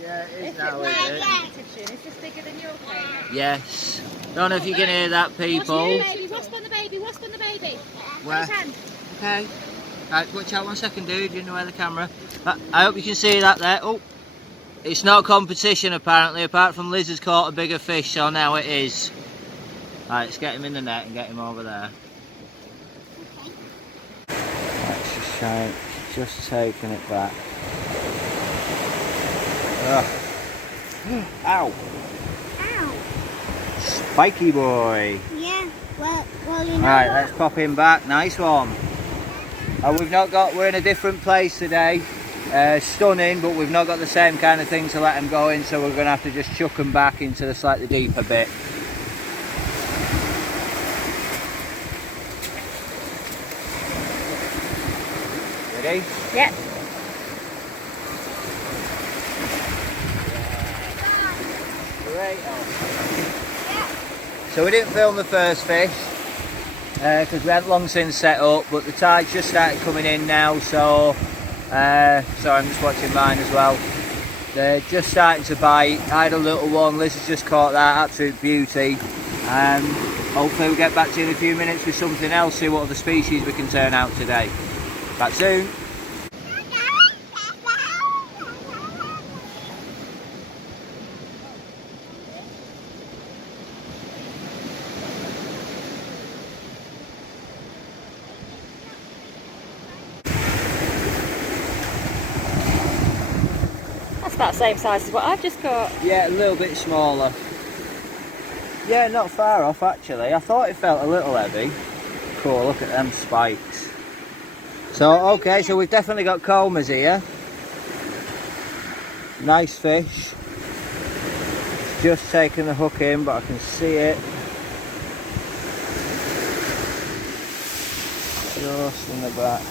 Yeah, it is now, isn't it? Is this bigger than your crane? Yes. Don't know if you can hear that, people. Wasp on the baby, wasp on the baby. Where? Okay. Right, watch out 1 second, dude. You know where the camera. I hope you can see that there. Oh, it's not a competition apparently. Apart from Liz has caught a bigger fish, so now it is. Right, let's get him in the net and get him over there. Let's just try it. Just taking it back. Ugh. Ow! Ow! Spiky boy. Yeah. Well, you know. Right, let's pop him back. Nice one. We're in a different place today. Stunning, but we've not got the same kind of thing to let them go in, so we're going to have to just chuck them back into the slightly deeper bit. Ready? Yep. Great. So we didn't film the first fish because we hadn't long since set up, but the tide's just started coming in now, so sorry, I'm just watching mine as well. They're just starting to bite. I had a little one, Liz has just caught that, absolute beauty. Hopefully we'll get back to you in a few minutes with something else, see what other species we can turn out today. Back soon. About the same size as what I've just got. Yeah, a little bit smaller. Yeah, not far off actually. I thought it felt a little heavy. Cool, look at them spikes. So, okay, so we've definitely got combers here. Nice fish. It's just taken the hook in, but I can see it. Just in the back.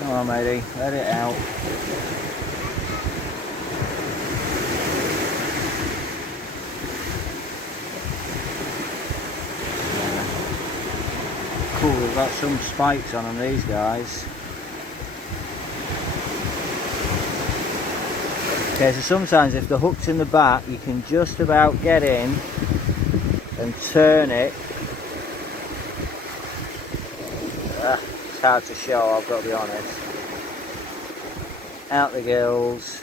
Come on, matey, let it out. Cool, we've got some spikes on them, these guys. Okay, so sometimes if the hook's in the back, you can just about get in and turn it. It's hard to show, I've got to be honest. Out the gills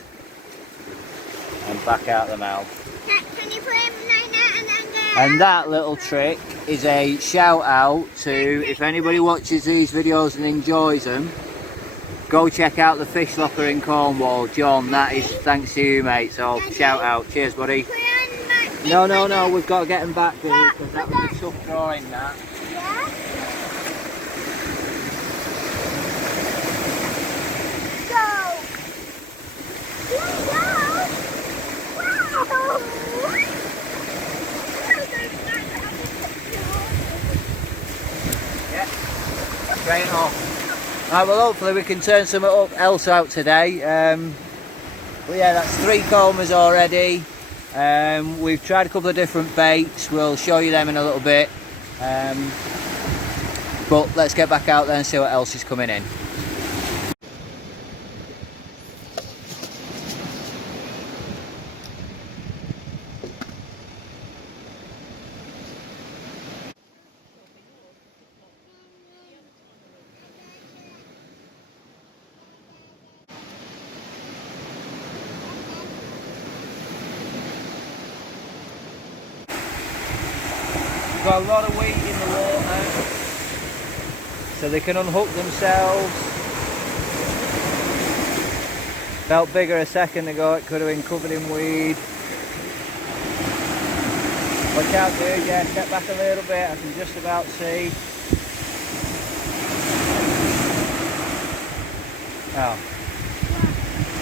and back out the mouth. Can you put him like that and then go? And that little trick is a shout out to, if anybody watches these videos and enjoys them, go check out the fish locker in Cornwall. John, that is thanks to you, mate, so shout out. Cheers, buddy. No, we've got to get them back, dude, because that was a tough drawing, that. Yeah? Go! Wow! Yeah, straight off. Right, well, hopefully we can turn something else out today. But yeah, that's 3 combers already. We've tried a couple of different baits. We'll show you them in a little bit. But let's get back out there and see what else is coming in. Got a lot of weight in the water, so they can unhook themselves. Felt bigger a second ago, it could have been covered in weed. Watch out, dude, yeah, step back a little bit, I can just about see. Oh.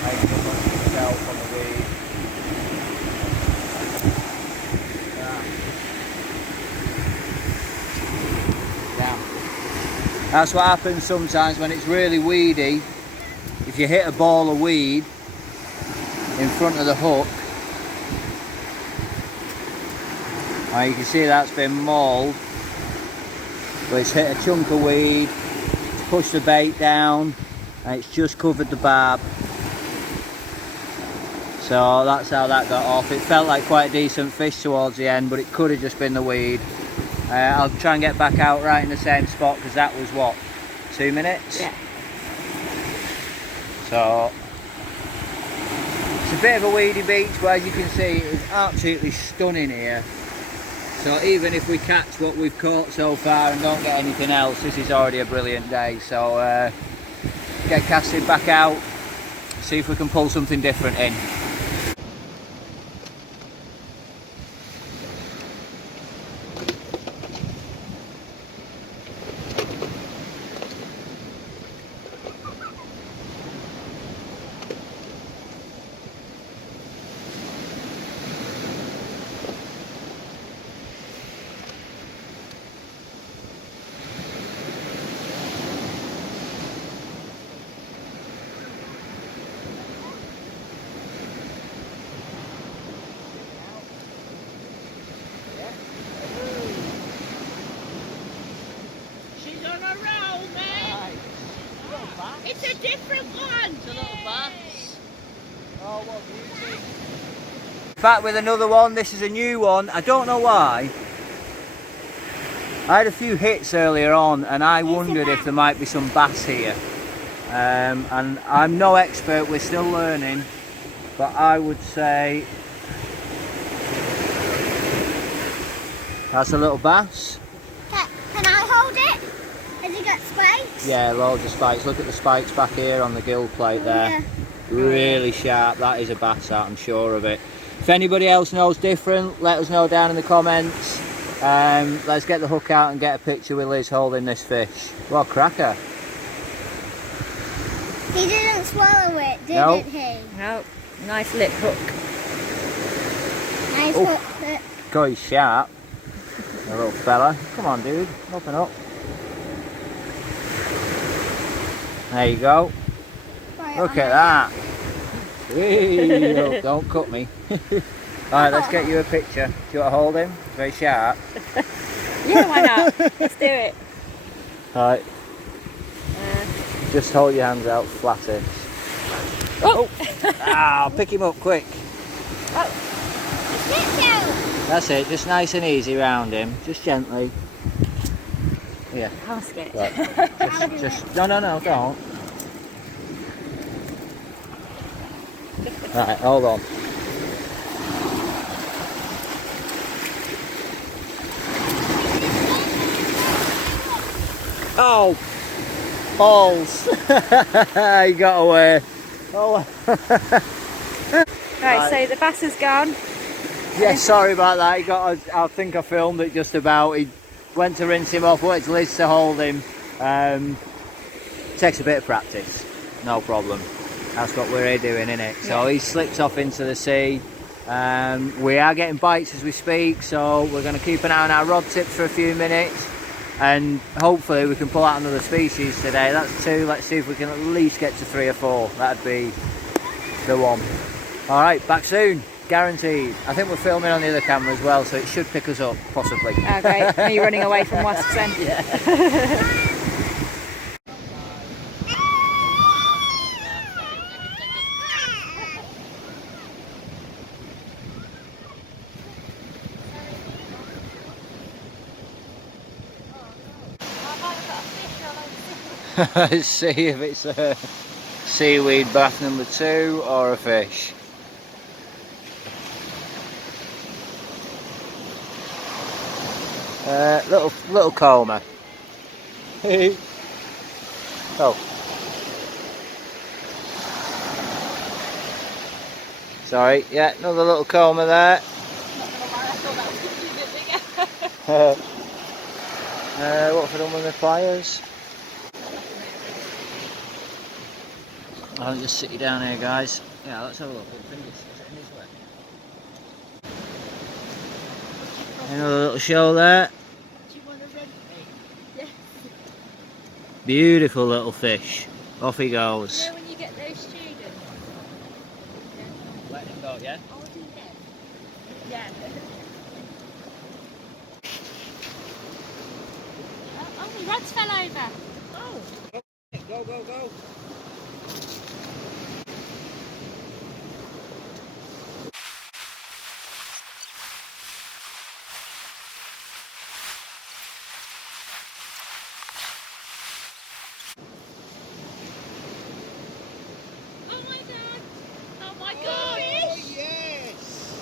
I can unhook himself on the weed. That's what happens sometimes when it's really weedy. If you hit a ball of weed in front of the hook, you can see that's been mauled, but it's hit a chunk of weed, pushed the bait down, and it's just covered the barb. So that's how that got off. It felt like quite a decent fish towards the end, but it could have just been the weed. I'll try and get back out right in the same spot, because that was what, 2 minutes? Yeah. So it's a bit of a weedy beach, but as you can see, it is absolutely stunning here. So even if we catch what we've caught so far and don't get anything else, this is already a brilliant day. So get casted back out, see if we can pull something different in. It's a different one. It's a little bass. Oh, what beauty. Back with another one. This is a new one. I don't know why. I had a few hits earlier on and I wondered if there might be some bass here. And I'm no expert, we're still learning. But I would say that's a little bass. Can I hold it? Has it got spikes? Yeah, loads of spikes. Look at the spikes back here on the gill plate there. Yeah. Really sharp. That is a bass, that, I'm sure of it. If anybody else knows different, let us know down in the comments. Let's get the hook out and get a picture with Liz holding this fish. What a cracker. He didn't swallow it, Nope. didn't he? No, nice lip hook. Nice Oh. hook. God, he's sharp. A little fella. Come on, dude. Open up. There you go. Look at that. Whee, oh, don't cut me. Alright, let's get you a picture. Do you want to hold him? It's very sharp. Yeah, why not? Let's do it. Alright. Just hold your hands out flattish. Oh! Ah, pick him up quick. Oh. That's it, just nice and easy round him. Just gently. Yeah. I'm scared. Right. Just no, don't. Right, hold on. Oh, balls! He got away. Oh. Right, so the bass is gone. Yeah, sorry about that. He got. I think I filmed it just about. He went to rinse him off. Waited Liz to hold him. Takes a bit of practice. No problem. That's what we're here doing, innit? So he slips off into the sea. We are getting bites as we speak, so we're going to keep an eye on our rod tips for a few minutes, and hopefully we can pull out another species today. That's 2. Let's see if we can at least get to 3 or 4. That'd be the one. All right, back soon, guaranteed. I think we're filming on the other camera as well, so it should pick us up, possibly. Okay, are you running away from wasps then? Yeah. Let's see if it's a seaweed bass number 2 or a fish. Little coma. Oh. Sorry, yeah, another little coma there. What have I done with my pliers? I'll just sit you down here, guys. Yeah, let's have a look. Another little show there. Beautiful little fish. Off he goes. You know when you get those students? Let him go, yeah? I'll do them. Yeah. Oh, my rods fell over. Oh. Go, go, go. Oh my god. Oh my Oh, gosh. yes!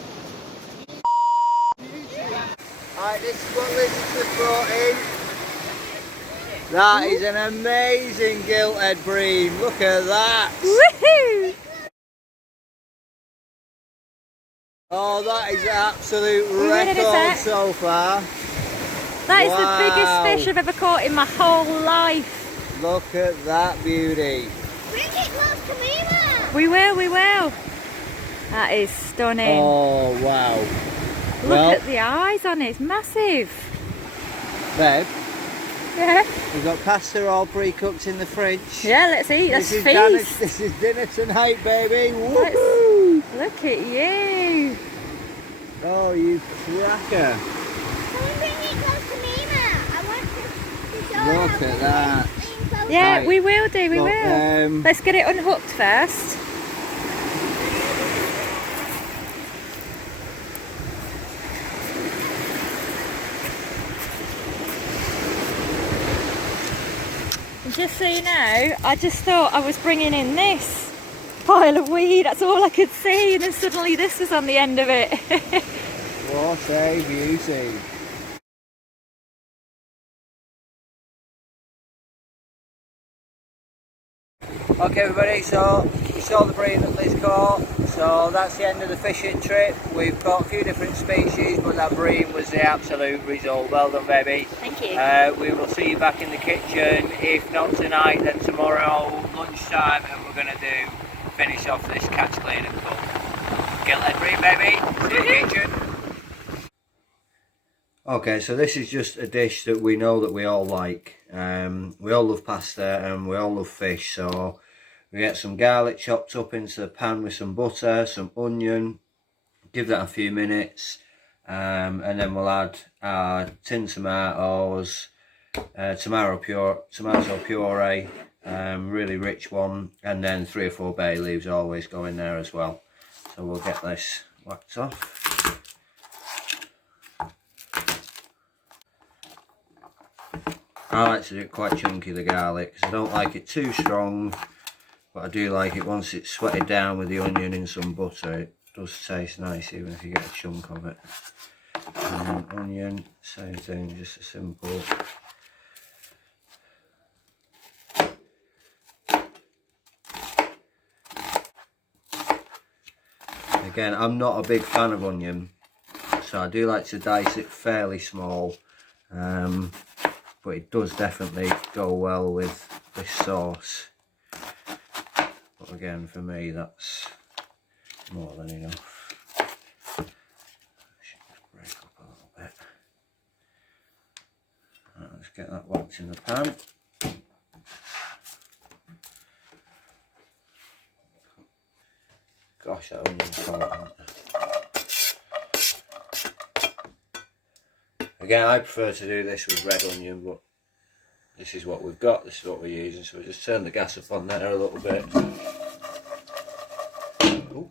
Alright, this is what Liz has just brought in. That is an amazing gilt-head bream. Look at that. Woohoo! Oh, that is an absolute We ready to record set? so far. That is Wow. the biggest fish I've ever caught in my whole life. Look at that beauty. Bring it close to me, Mum. We will. That is stunning. Oh, wow. Look well- at the eyes on it, it's massive. Babe, Yeah. we've got pasta all pre-cooked in the fridge. Yeah, let's eat, let's This is feast. This is dinner tonight, baby. Woohoo! Look at you. Oh, you cracker. Can we bring it close to me, Mum? I want to show Look how at that. being close. Yeah, Right. we will do, we Look, will. Let's get it unhooked first. And just so you know, I just thought I was bringing in this pile of weed. That's all I could see, and then suddenly this was on the end of it. What a beauty. Okay everybody, so we saw the bream that Liz caught, so that's the end of the fishing trip. We've caught a few different species, but that bream was the absolute result. Well done, baby. Thank you. We will see you back in the kitchen, if not tonight then tomorrow lunchtime, and we're going to finish off this catch, clean and cook. Gilt-head bream, baby. See you in the kitchen. Okay, so this is just a dish that we know that we all like. We all love pasta and we all love fish, so we get some garlic chopped up into the pan with some butter, some onion, give that a few minutes, and then we'll add our tin tomatoes, tomato puree, really rich one, and then 3 or 4 bay leaves always go in there as well. So we'll get this whacked off. I like to do it quite chunky, the garlic, because I don't like it too strong, but I do like it once it's sweated down with the onion and some butter. It does taste nice even if you get a chunk of it. And then onion, same thing, just a simple. Again, I'm not a big fan of onion, so I do like to dice it fairly small. But it does definitely go well with this sauce. But again, for me, that's more than enough. I should just break up a little bit. Right, let's get that whacked in the pan. Gosh, that onion's hot. Again, I prefer to do this with red onion, but this is what we've got, this is what we're using, so we just turn the gas up on there a little bit. Ooh,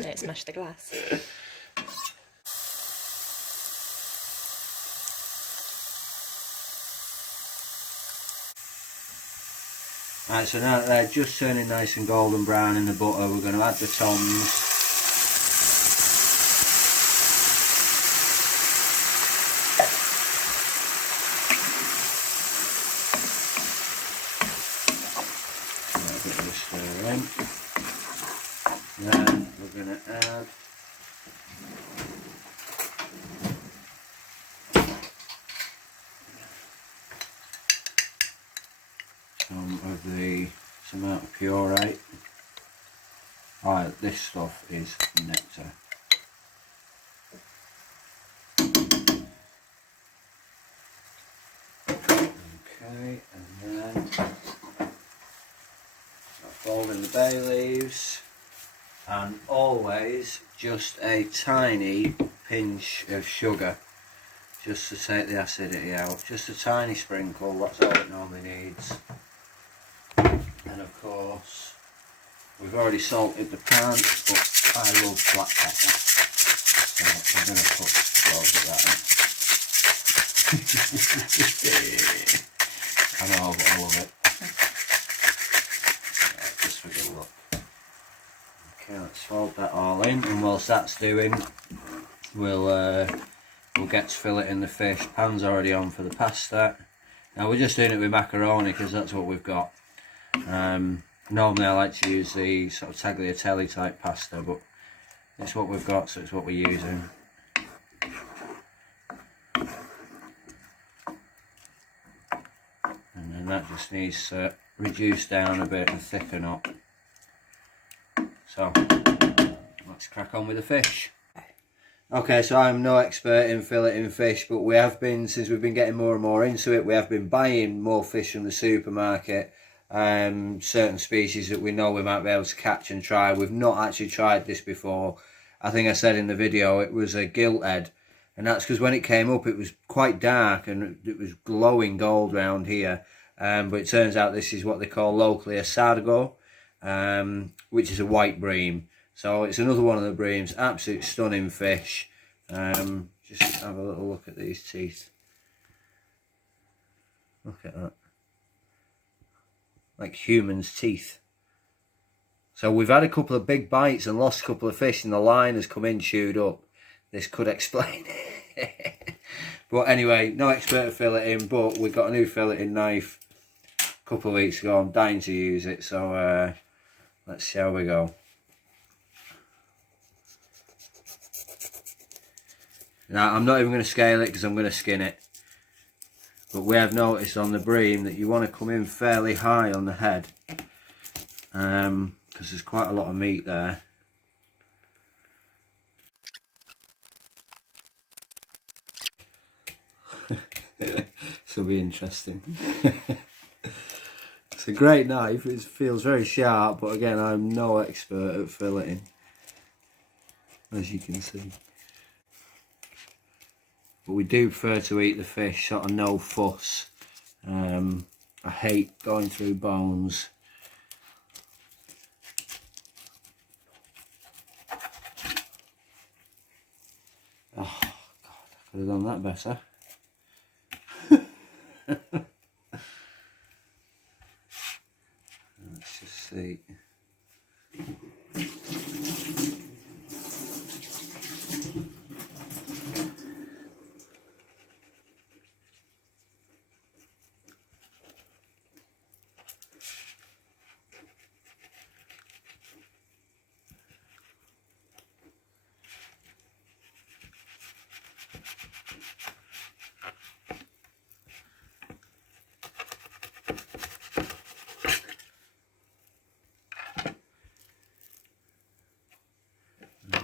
Don't smash the glass. Right, so now that they're just turning nice and golden brown in the butter, we're going to add the toms. Then we're going to add some of the tomato puree. Alright, this stuff is nectar. Okay. Okay, and then fold in the bay leaves, and always just a tiny pinch of sugar, just to take the acidity out. Just a tiny sprinkle, that's all it normally needs. And of course, we've already salted the pan, but I love black pepper, so I'm going to put loads of that in. I know, but I love it. Right, just for good luck. Okay, let's fold that all in, and whilst that's doing, we'll get to filleting the fish. Pan's already on for the pasta. Now we're just doing it with macaroni because that's what we've got. Normally I like to use the sort of tagliatelle type pasta, but it's what we've got, so it's what we're using. And then that just needs to reduce down a bit and thicken up. So let's crack on with the fish. Okay, so I'm no expert in filleting fish, but we have been, since we've been getting more and more into it, we have been buying more fish from the supermarket. Certain species that we know we might be able to catch and try. We've not actually tried this before. I think I said in the video it was a gilt head, and that's because when it came up it was quite dark and it was glowing gold round here. But it turns out this is what they call locally a Sargo, which is a white bream. So it's another one of the breams. Absolute stunning fish. Just have a little look at these teeth. Look at that. Like humans' teeth. So we've had a couple of big bites and lost a couple of fish, and the line has come in chewed up. This could explain it. But anyway, no expert at filleting, but we got a new filleting knife a couple of weeks ago. I'm dying to use it, so let's see how we go. Now, I'm not even going to scale it because I'm going to skin it. But we have noticed on the bream that you want to come in fairly high on the head, because there's quite a lot of meat there. This will be interesting. It's a great knife, it feels very sharp, but again, I'm no expert at filleting, as you can see. But we do prefer to eat the fish, sort of no fuss. I hate going through bones. Oh God, I could have done that better. Let's just see.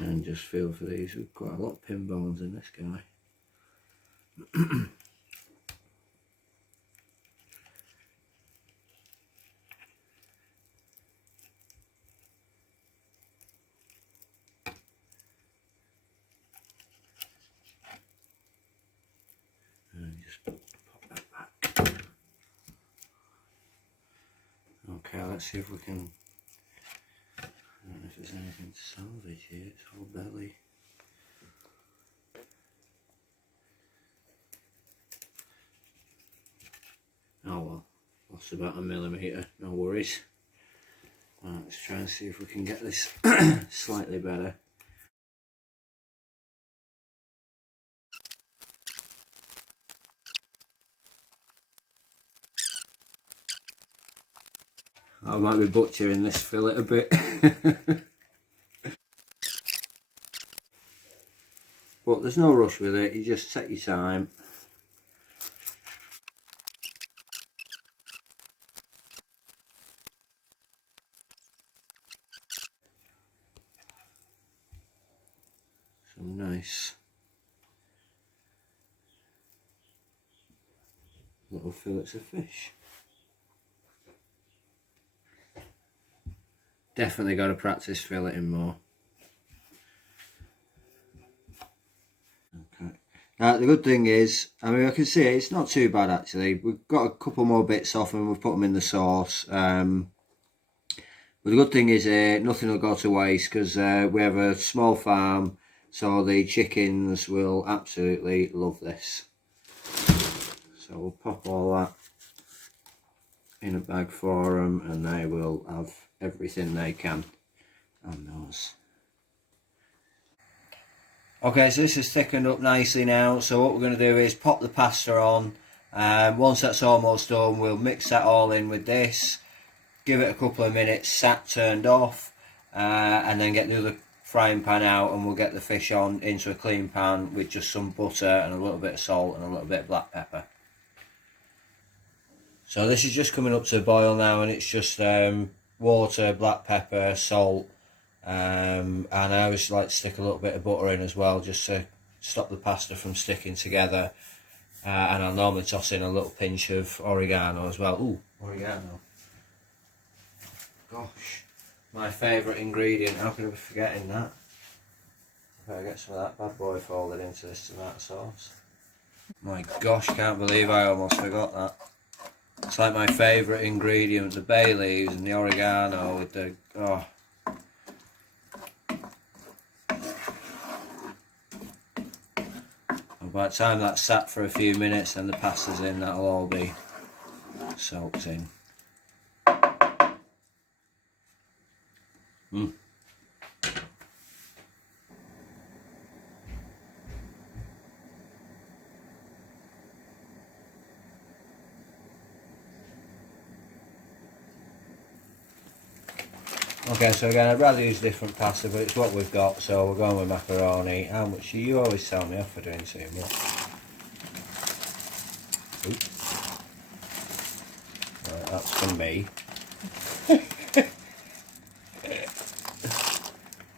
And just feel for these, we've got a lot of pin bones in this guy. And just pop that back. Okay, let's see if we can. I don't know if there's anything to salvage here, it's all belly. Oh well, lost about 1 millimetre, no worries. Right, let's try and see if we can get this slightly better. I might be butchering this fillet a bit. But there's no rush with it, you just take your time. Some nice little fillets of fish. Definitely got to practice filleting more. Okay. Now the good thing is, I mean, I can see it's not too bad actually. We've got a couple more bits off and we've put them in the sauce. But the good thing is nothing will go to waste because we have a small farm, so the chickens will absolutely love this. So we'll pop all that in a bag for them and they will have everything they can on those. Okay, so this is thickened up nicely now, so what we're going to do is pop the pasta on. Once that's almost done, we'll mix that all in with this. Give it a couple of minutes, sat turned off, and then get the other frying pan out and we'll get the fish on into a clean pan with just some butter and a little bit of salt and a little bit of black pepper. So this is just coming up to a boil now and it's just water, black pepper, salt, and I always like to stick a little bit of butter in as well just to stop the pasta from sticking together, and I'll normally toss in a little pinch of oregano as well. Ooh, oregano. Gosh, my favourite ingredient, how can I be forgetting that? I better get some of that bad boy folded into this tomato sauce. My gosh, can't believe I almost forgot that. It's like my favourite ingredient, the bay leaves and the oregano with the, oh. And by the time that's sat for a few minutes and the pasta's in, that'll all be soaked in. Okay, so again, I'd rather use different pasta, but it's what we've got, so we're going with macaroni. How much? You always tell me off for doing too much. Oops. Right, that's for me.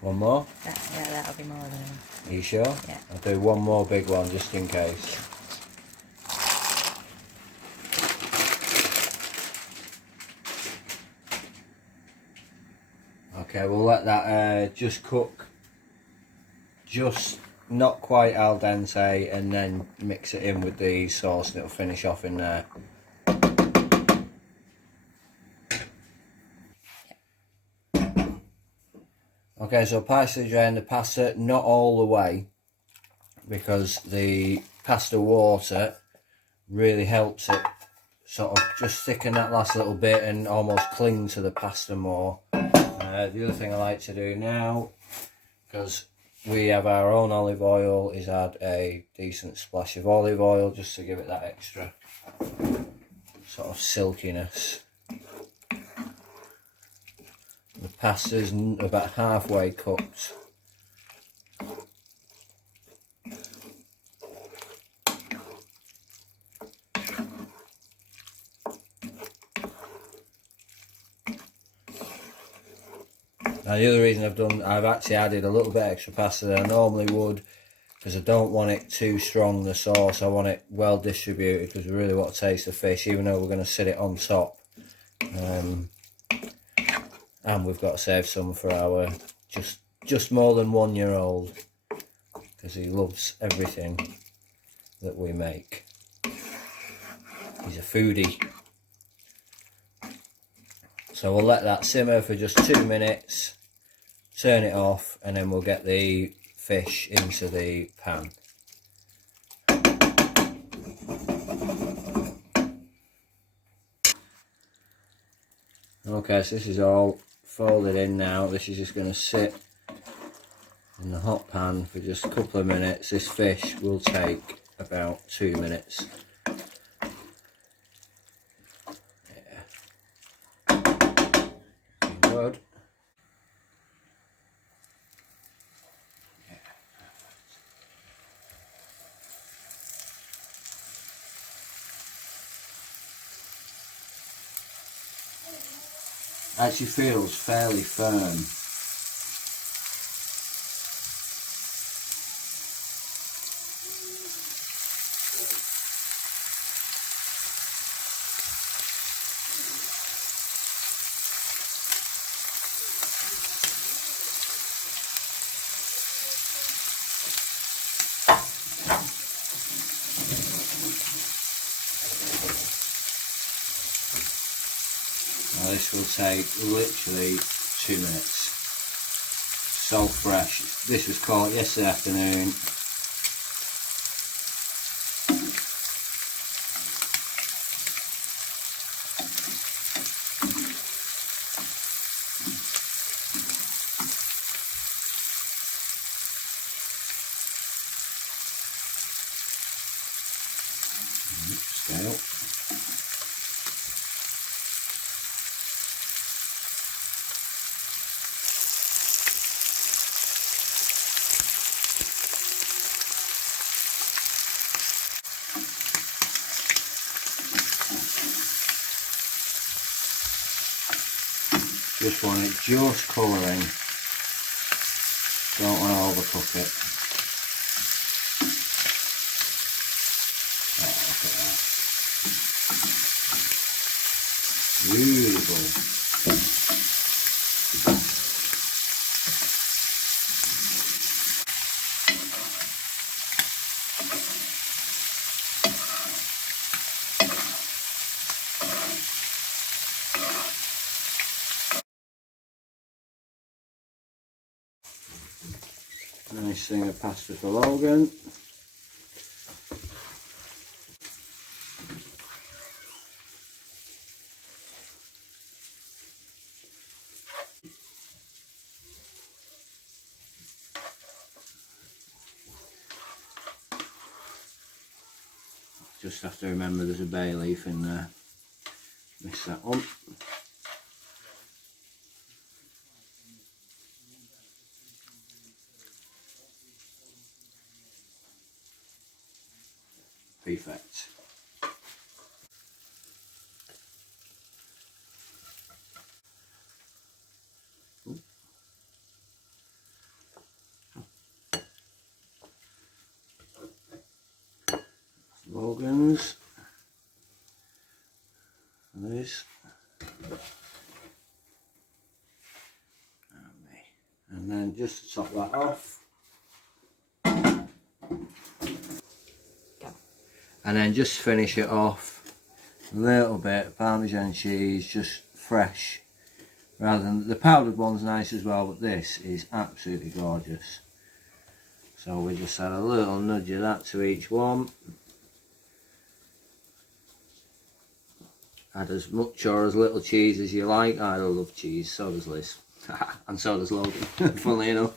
One more? Yeah, that'll be more than enough. Are you sure? Yeah. I'll do one more big one just in case. Okay, we'll let that just cook, just not quite al dente, and then mix it in with the sauce and it'll finish off in there. Okay, so partially drain the pasta, not all the way, because the pasta water really helps it sort of just thicken that last little bit and almost cling to the pasta more. The other thing I like to do now, because we have our own olive oil, is add a decent splash of olive oil just to give it that extra sort of silkiness. The pasta's about halfway cooked. Now the other reason I've actually added a little bit extra pasta than I normally would, because I don't want it too strong, the sauce. I want it well distributed because we really want to taste the fish, even though we're going to sit it on top. And we've got to save some for our just more than 1 year old, because he loves everything that we make. He's a foodie. So we'll let that simmer for just 2 minutes, turn it off, and then we'll get the fish into the pan. Okay, so this is all folded in now. This is just going to sit in the hot pan for just a couple of minutes. This fish will take about 2 minutes. Good. Actually feels fairly firm. this will take literally 2 minutes. So fresh. This was caught yesterday afternoon. Scale. Just want it just colouring. Don't want to overcook it. Oh, look at that. Beautiful. Nice thing of pasta for Logan. Just have to remember there's a bay leaf in there. Miss that one. Perfect. Logan's. This. And then just to top that off. And then just finish it off, a little bit of Parmesan cheese, just fresh, rather than the powdered one's nice as well, but this is absolutely gorgeous. So we just add a little nudge of that to each one. Add as much or as little cheese as you like. I don't love cheese, so does Liz. And so does Logan, funnily enough.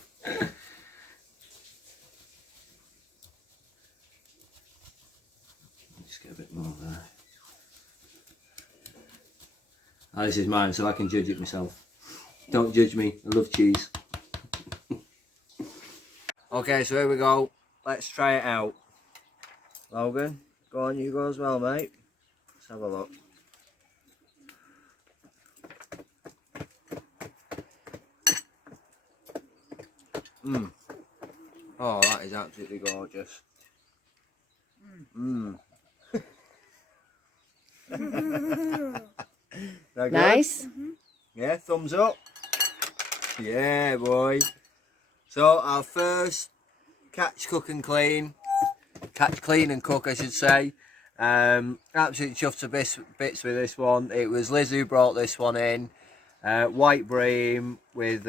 Just get a bit more there. Oh, this is mine, so I can judge it myself. Don't judge me, I love cheese. Okay, so here we go. Let's try it out. Logan, go on, you go as well, mate. Let's have a look. Mmm. Oh, that is absolutely gorgeous. Mmm. Nice. Yeah, thumbs up. Yeah, boy. So I'll first catch, cook and clean. Catch, clean and cook, I should say. Absolutely chuffed to bits with this one. It was Liz who brought this one in. White Bream with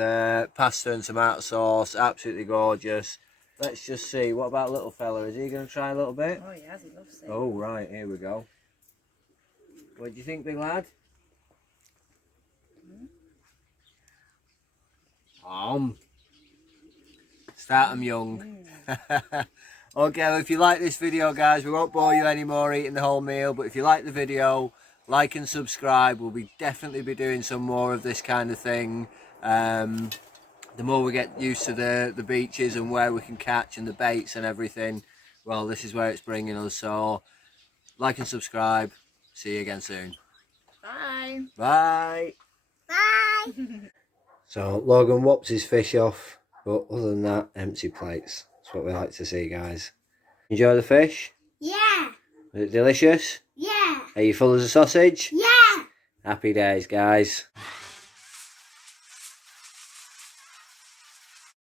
pasta and tomato sauce. Absolutely gorgeous. Let's just see. What about little fella? Is he going to try a little bit? Oh, yes, he loves it. Oh, right. Here we go. What do you think, big lad? Start 'em young. Okay, well, if you like this video, guys, we won't bore you anymore eating the whole meal, but if you like the video, like and subscribe. We'll definitely be doing some more of this kind of thing. The more we get used to the beaches and where we can catch and the baits and everything, well, this is where it's bringing us. So like and subscribe. See you again soon. Bye. Bye. Bye. So Logan whops his fish off, but other than that, empty plates. That's what we like to see, guys. Enjoy the fish? Yeah. Was it delicious? Yeah. Are you full as a sausage? Yeah. Happy days, guys.